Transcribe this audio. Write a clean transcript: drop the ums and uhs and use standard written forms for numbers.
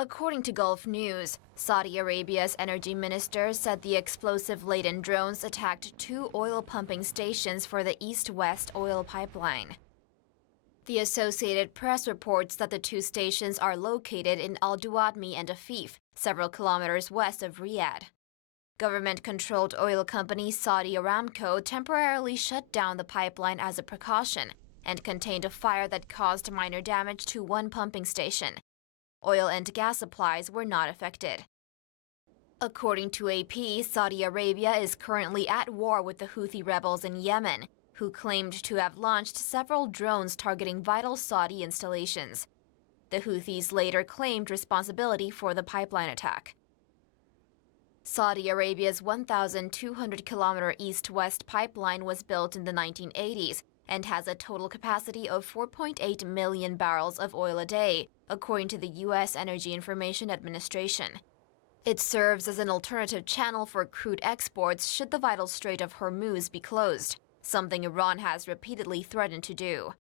According to Gulf News, Saudi Arabia's energy minister said the explosive-laden drones attacked two oil pumping stations for the east-west oil pipeline. The Associated Press reports that the two stations are located in al-Duadmi and Afif, several kilometers west of Riyadh. Government-controlled oil company Saudi Aramco temporarily shut down the pipeline as a precaution and contained a fire that caused minor damage to one pumping station. Oil and gas supplies were not affected. According to AP, Saudi Arabia is currently at war with the Houthi rebels in Yemen, who claimed to have launched several drones targeting vital Saudi installations. The Houthis later claimed responsibility for the pipeline attack. Saudi Arabia's 1,200-kilometer east-west pipeline was built in the 1980s and has a total capacity of 4.8 million barrels of oil a day, according to the U.S. Energy Information Administration. It serves as an alternative channel for crude exports should the vital Strait of Hormuz be closed, something Iran has repeatedly threatened to do.